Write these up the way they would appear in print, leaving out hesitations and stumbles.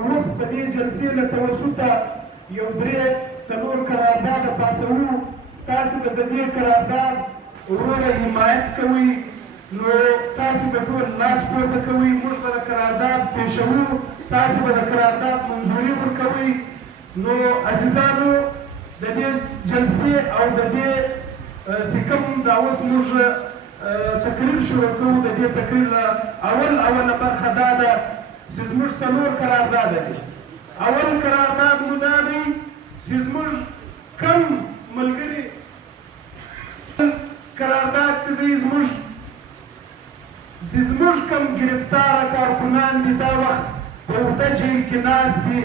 اوس په دې جلسې له توسطه یو 3-4 قرارداده پاسوو. تاسې به د دې قرارداد وروره حمایت کوئ، نو تاسې به ټول لاس پورته کوئ. موږ به د قرارداد پیشوو، تاسې به د قرارداد منظوري ورکوئ. نو عزیزانو، د دې جلسې او د دې چې کوم دا اوس موږ تقریر شروع کوو، د دې تقریر اوله برخه دا ده چې زموږ 4 قرارداده دي. اول قرارداد مو دا دی چې زموږ کم ملګري قرارداد چې دی زموږ کم گرفتاره کارکنان دي دا وخت په اوږده جیل کې ناست دي،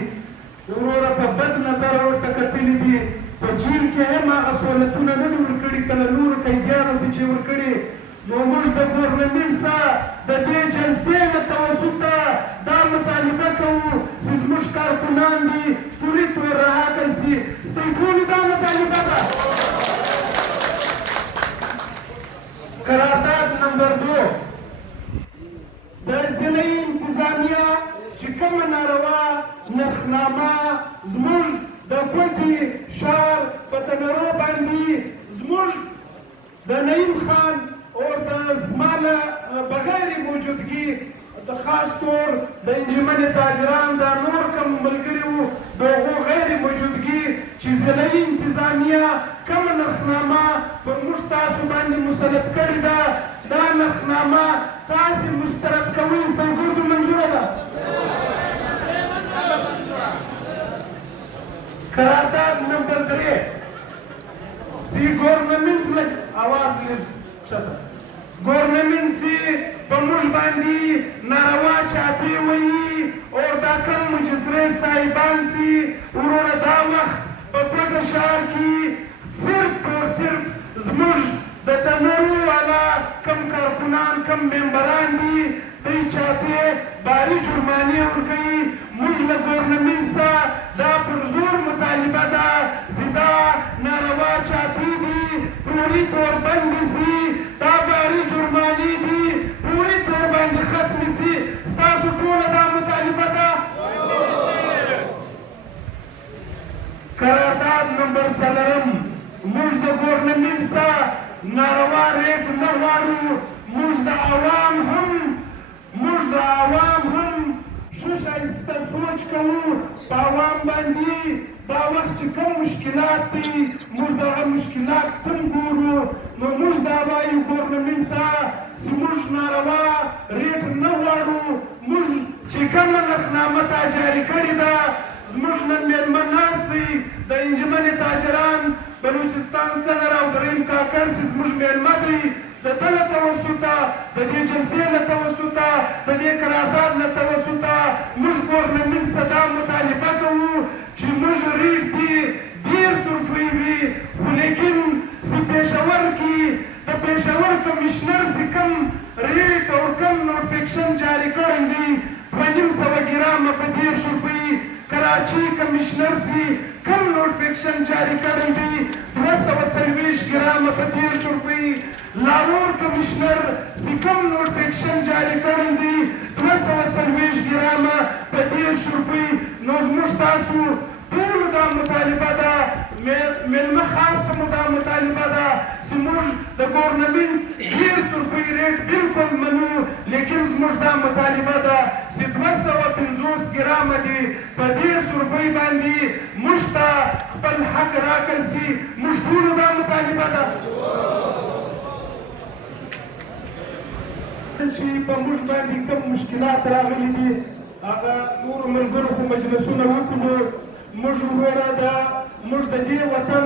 وروره په بد نظر ورته کتلي دي. په جیل کې هم هغه سهولتونه نه دي ورکړي کله نورو قیدیانو دي چې ورکړي. نو موږ د ګورنمنټ څخه د دې جلسې له توسطه دا مطالبه کوو چې زموږ کارکنان دي فوري طور رها کړل شي. ستاسو ټولو دا مطالبه ده. قرارداد نمبر 2 د ضلعي انتظامیه چې کومه ناروا نرخنامه زموږ د کوټې ښار په تنرو باندې زموږ د نعیم خان او د زما له بغیر موجودګي د خاص طور د انجمن تاجران دا نور کوم ملګري وو د هغو غیر موجودګي چې ضلعي انتظامیه کومه نرخنامه پر موږ تاسو باندې مسلط کړې ده، دا نرخنامه تاسې مسترد کوئ. ستاسو ګردو منظوره ده؟ قرارداد نمبر 3 سی گورنمنٹ آواز لږ چته گورنمنٹ سی په موږ باندې ناروا چاپې وایي او دا کم مجسریټ صاحبان سي وروره دا وخت په کوټه ښار کې صرف او صرف زموږ د تنرو والا کم کارکنان کم ممبران دي دوی چاپې باري جرمانې ورکوي. موږ له ګورنمنټ څخه دا پر زور مطالبه ده چې دا ناروا چاپې دي فوري طور بندې شي، دا باري جرمانې دي فوري طور باندې ختمې شي. ستاسو ټوله دا مطالبه ده. قرارداد نمبر 4 موږ د ګورنمنټ څخه ناروا ریټ نه غواړو. موږ د عوام هم ښه ښایسته سوچ کوو. په عوام باندې دا وخت چې کوم مشکلات دي موږ دغه مشکلات هم ګورو. نو موږ دا وایو ګورنمنټ ته چې موږ ناروا ریټ نه غواړو. موږ چې کومه نرخنامه تا جاري کړې ده، زموږ نن مېلمه ناست دی د انجمن تاجران بلوچستان صدر او دریم کاکړ چې زموږ مېلمه دی. د ده له توسطه د دې جلسې له توسطه د دې قرارداد له توسطه موږ ګورنمنټ څخه دا مطالبه کوو چې موږ ریټ دي 150 روپۍ وي، خو لیکن چې پېښور کې د پېښور کمیشنر چې کوم ریټ او کوم نوټفکشن جاري کړی دی 250 ګرامه په 10 روپۍ، کراچي کمیشنر چې کوم نوټفکشن جاري کړی دی 240 ګرامه په 10 روپۍ، لاهور کمیشنر چې کوم نوټفکشن جاري کړی دی 240 ګرامه په 10 روپۍ. نو زموږ تاسو ټولو دا مطالبه ده، مېلمه خاص ته مو دا مطالبه ده چې موږ د ګورنمنټ 150 روپۍ ریټ بلکل منو، لیکن زموږ دا مطالبه ده چې 250 ګرامه دي په 150 روپۍ باندې موږ ته خپل حق راکړل شي. موږ ټولو دا مطالبه ده چې په موږ باندې کوم مشکلات راغلي دي هغه نورو ملګرو خو مجلسونه وکړو. موږ وروره ده موږ د دې وطن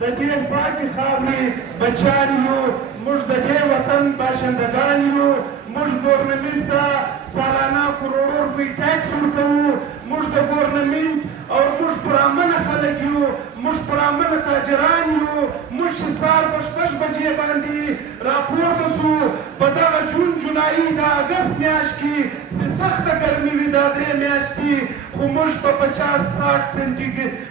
د دې پاکې خاورې بچیان یو، موږ د دې وطن باشندګان یو. موږ ګورنمنټ ته سالانه کروڑو روپۍ ټیکس ورکوو. موږ د ګورنمنټ او موږ پرامنه خلک یو، موږ پرامنه تاجران یو. موږ چې سهار په 6 بجې باندې راپورته سو په دغه جون جولایي د اګست میاشت کې چې سخته ګرمي وي دا 3 میاشتې، خو موږ په 50-60 سانتي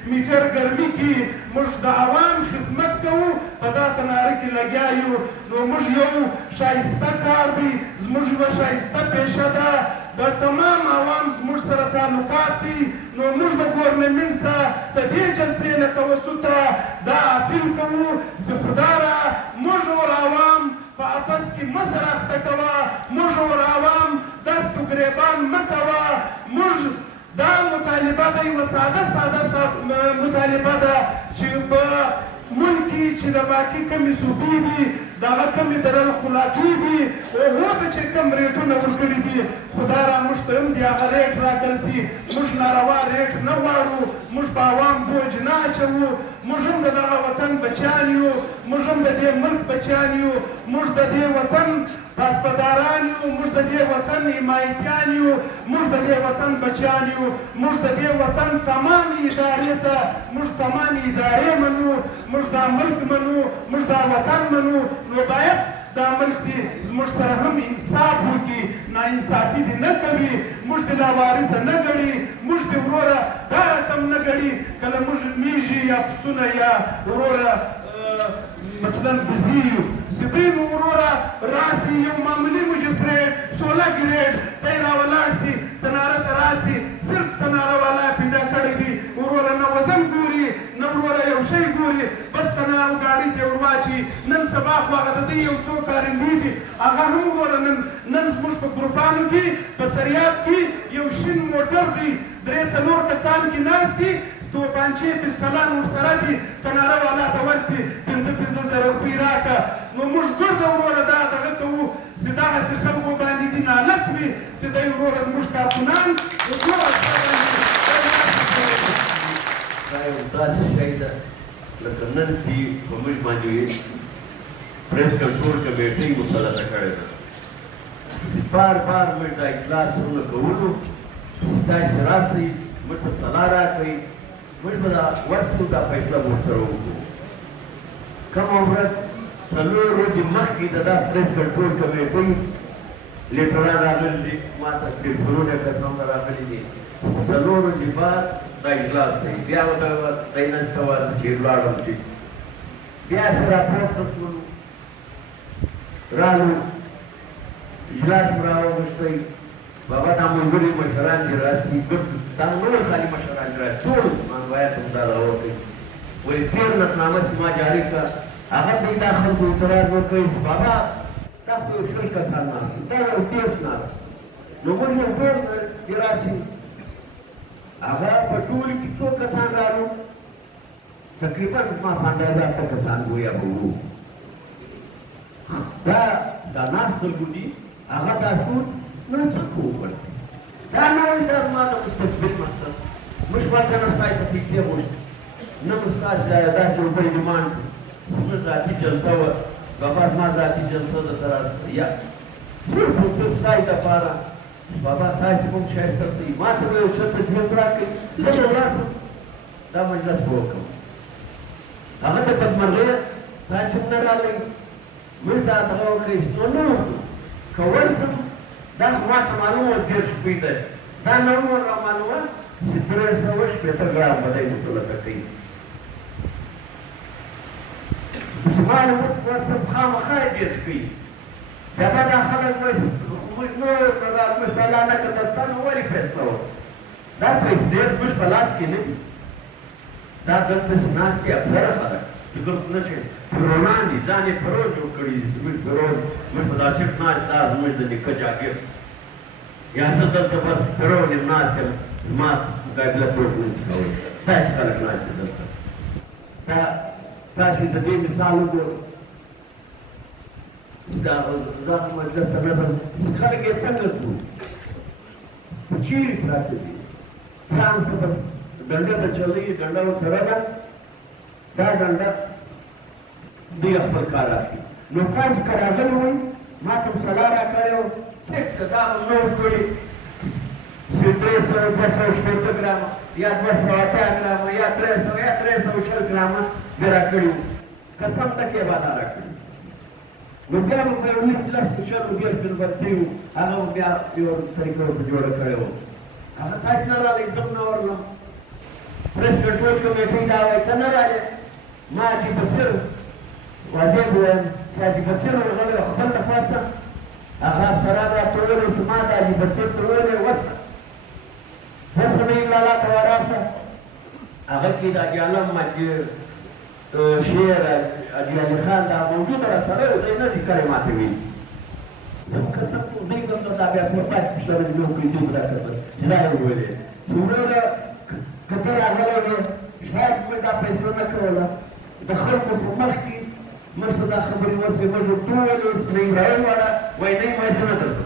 میټر ګرمي کې موږ د عوام خدمت کوو، په دا تناره کې لګیا یو. نو موږ یو ښایسته کار دی، زموږ یوه ښایسته پیشه ده، د تمام عوام زموږ سره تا نکات دي. نو موږ د ګورنمنټ څخه د دې جلسې له توسطه دا اپیل کوو چې خدایه موږ ور عوام په اپس کې مه سره اخته کوه، موږ ور عوام دست و ګریبان مه کوه. موږ دا مطالبه ده یوه ساده مطالبه ده چې په ملک کې چې د باقي کمې صوبې دي دغه کمې درالخلافي دي هغو ته چې کم ریټونه ورکړي دي خدای را موږ ته هم د هغه ریټ راکړل سي. موږ ناروا ریټ نه غواړو، موږ په عوام بوج نه اچوو. موږ هم د دغه وطن بچیان یو، موږ هم د دې ملک بچیان یو، موږ د دې وطن پاسپداران یو، موږ د دې وطن حمایتیان یو، موږ د دې وطن بچیان یو. موږ د دې وطن تمامې ادارې ته موږ تمامې ادارې منو، موږ دا ملک منو، موږ دا وطن منو. نو باید دا ملک دې زموږ سره هم انصاف وکړي، ناانصافي دې نه کوي، موږ دې لاوارثه نه ګڼي، موږ دې وروره دا رقم نه ګڼي کله موږ میږي یا پسونه یا وروره مثلا بزدي یو چې دوی مو وروره راسي یو معمولي مجسرې 16 ګریډ دی راولاړ سي تناره ته راسي صرف تناره والا پیدا کړی دي وروره نه وزن ګوري نه وروره یو شی ګوري بس تناره ګاډي ته ورواچي. نن سبا خو هغه د دې یو څو کارندې دي هغه هم وګوره نن زموږ په ګروپانو کې په سریاب کې یو شین موټر دی 3-4 کسان کې ناست دي توپانچې پسټلان ورسره دي تناره والا ته ورسي 5,000 روپۍ راکړه. نو موږ ګرده وروره دا دغه کوو چې دغسې خلکو باندې دي نالت وي چې دی وروره زموږ کارکونان دا یو داسې شی ده لکه نن چې په موږ باندې پریس کنټرول کمیټۍ مسلطه کړې ده چې بار بار موږ دا اجلاسونه کولو چې تاسې راسئ موږ ته سلا راکړئ موږ به دا ورسو دا فیصله به ورسره وکړو. کومه ورځ 4 ورځې مخکې د دا پریس کنټرول کمیټۍ لیټران راغلي دي ما ته ټلیفونونه کسان راغلي دي 4 ورځې بعد دا اجلاس دی بیا به دی نسته وه چې ولاړم چې بیا سه راپورته شولو رالو اجلاس مو راوغوښتی بابا دا ملګري مشران دې راسي دا نور خالي مشران دې راسي ټول مانوایت هم دا راوکړي وایي تېر نقنامه چې ما جاري کړه هغه دې دا خلکو اعتراض وکړي چې بابا دا خو یو 6 کسان ناست دي دا یو 30 ناست نو موږ یو ټول دې راسي هغه په ټولو کې څو کسان رالو تقریبا ما په اندازه 8 کسان ګویا به وو. دا ناست خلکو دي هغه دا سود نو څه کوو ورته دا نه وایي دا زما د مستقبل مقصد موږ ورته نه ستاسې ته پیسې غوښتې نه مو ستاسې داسې یو بل ډیمانډ زموږ ذاتي جلسه وه بابا زما ذاتي جلسه ده سره یا صرف ورته ستاسې دپاره بابا تاسې کوم ښایسته څه ما ته به یو ښه تجویز راکړئ زه به ولاړ شم دا مجلس به وکړم. هغه د بدمرغۍ تاسې هم نه راغئ موږ دا دغه وکړئ نو نه وکړو که ورسم دا خو ما ته معلومه وه 10 شپې ده دا نه وم را معلومه چې 360 ګرام به دی مسلطه کوي زما له ورسم خامخا یې 10 کوي بیا به دا خلک وایي موږ نور موږ په الله نه کړه تا نو ولې فیصله وکړه دا پیسې زموږ په لاس کې نه دي دا دلته چې ناست دي اکثره خلک چې دلته نه شي پرونان دي ځان یې پرو جوړ کړي دي زموږ پرو موږ په دا سیټ ناست دا زموږ د نیکه جاګیر یا زه دلته بس پرو یم ناست یم زما مقابله څوک نشي کولی داسې خلک ناست دي دلته دا تاسې د دې مثال وګورئ دا زه مجلس ته نظم خلک یې څنګه ګوري چیرې پراته دي ځان څه بس ډنډه ته چلوي ډنډه ورسره ده دا ډنډه دوی خپل کار اخلي نو تاسې که راغلي وئ ما ته سلا راکړی وه ټیک ده دا به نور کړي چې 200 ګرامه یا 280 ګرامه یا 300 یا 320 ګرامه مې راکړي وو قسم ټکې به دا راکړي نو بیا به په یو هېڅ لس شلو دېرش نمبر شوي وو هغه به بیا یو طریقه ورته جوړه کړې وه هغه تاسې نه راغلی زه هم نه ورغلم پریس کنټرول کمیټۍ دا وایي ته نه رالې ما حاجي بصیر واضح ووایم چې حاجي بصیر ورغلی و خپل له خوا هغه افسران راته وویل چې ما د حاجي بصیر ته وویل ورڅه فصل لالا تواراسا هغه کې د حاجي عالم شعر حاجي علي خان دا موجود را سره او دی نه ذکر ماته وی زموږ قسم دوی کوم دا بیا په پات کې شوی نو کوي دوی دا قسم چې دا یې ویلې څومره کتر هغه شاید مې دا فیصله نه کوله د خلکو په مخ کې موږ ته دا خبرې وسوې موږ ټول سپرینګ راول والا وایي نه یې مایسه نه درځو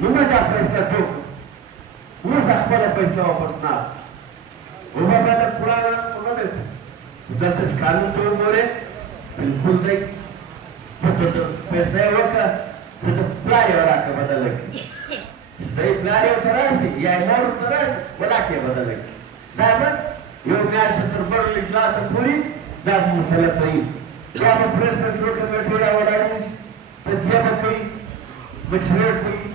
نو موږ دا فیصله وکړو اوس خپله فیصله واپس نه وبابا د قرآن ونه دی دلته چې قانون ته وګورې بالکل دی فیصله یې وکړه نو د پلار یې ولاکه بدله کړي دی پلار یې ورته راشي یا یې مور ورته راشي ولاکه یې بدله کړي دا به یو میاشت تر بل اجلاسه پورې دا به مسله کوي بیا به پریس کنټرول کمیټې راولاړېږي تجزیه به کوي مشرک به وي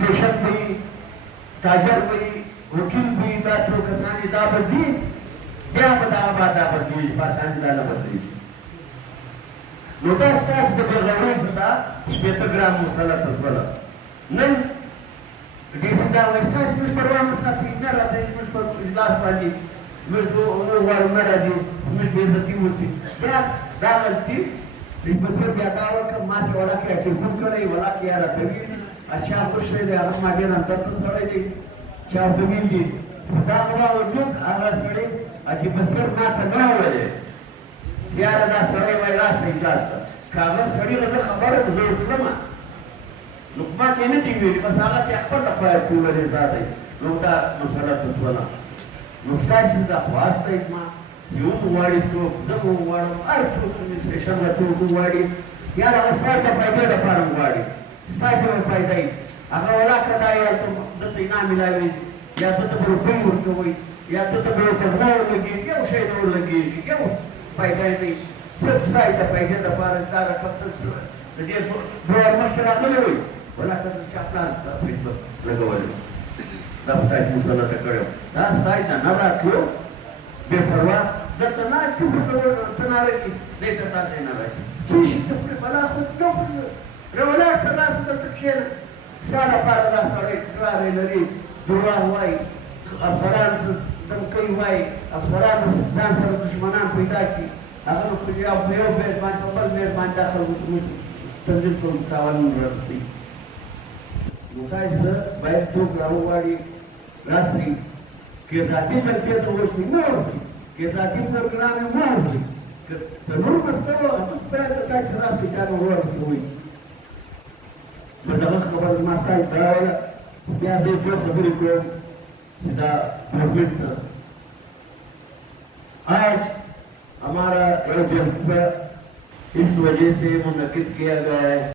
سیشن به وي تاجر به وي وکیل به وي دا څو کسان دي دا به ځي بیا به دغه بعد دا بدلېږي په اسانه دا نه بدلېږي نو دا ستاسو د بېغورۍ څخه شپېته ګرام مسله شوله نن ډي سي دا وایي ستاسو موږ پروا نه ساتي نه راځئ چې موږ په اجلاس باندې موږ غواړو نه راځي موږ بې عزتي وشي بیا دا غلطي بصیر بیا دا وکړه ما چې ولاکې اچېفون کړی ولاکې یا راته ویلي اشیاء خوشی دی هغه ما ډېر همدرده سړی دی چې ورته ویلي دا باوجود هغه سړی حاجي بصیر ما ته نه وویلې چې یاره دا سړی وایي راسه اجلاس ته که هغه سړي له زه خبره وم زه ورتلمه نو ما ته یې نه دي ویلي بس هغه ته یې خپل لخوا یې وویلې دا دی نو دا مسله شوله نو ستاسې دا خواست دی زما چې وغواړي څوک زه به وغواړم هر څوک چې مې سټیشن له څوک وغواړي یا د هغه ستاسو د فایدې لپاره وغواړي ستاسې به فایده وي هغه ولاکه دا یا دته انعام میلاوي یا دته به روپۍ ورکوئ یا دته به ورته غلا ولګېږي یو شی نه ورلګېږي یو فایده یې نه وي صرف ستاسې د فایدې لپاره چې دا رقم ته د دې دوه ور مخکې راغلی وي ولاکه د چا پلان فیصله لګولې دا په تاسې مسلطه کړی دا ستاسې نه نه راتلو بې پروا درته ناست یم ته ناره کړي دی ته تاسې نه راځي څه شي ته خورې بلا خو نه خورې راولاړ شه داسې دلته کښېنه ستا لپاره دا سړی پلاری لري دروغ وایي افسران دمکۍ وایي افسران ځان سره دشمنان پیدا کړي هغه نو په یو میز باندې په بل میز باندې دا خلکو ته موږ تنظیم کوو تاوانونه رارسوي نو تاسې باید څوک راوغواړي راسئ که ذاتي شخصیت وشي نه وشي که ذاتي پروګرام نه وشي که د نور مسته وه تاسو باید تاسې راسئ چا نه ورسوئ نو دغه خبره زما ستاسې دا وله بیا زه څو خبرې کوم چې دا گورنمنٹ آج हमारा यह जलसा इस वजह से मुनक्किद किया गया है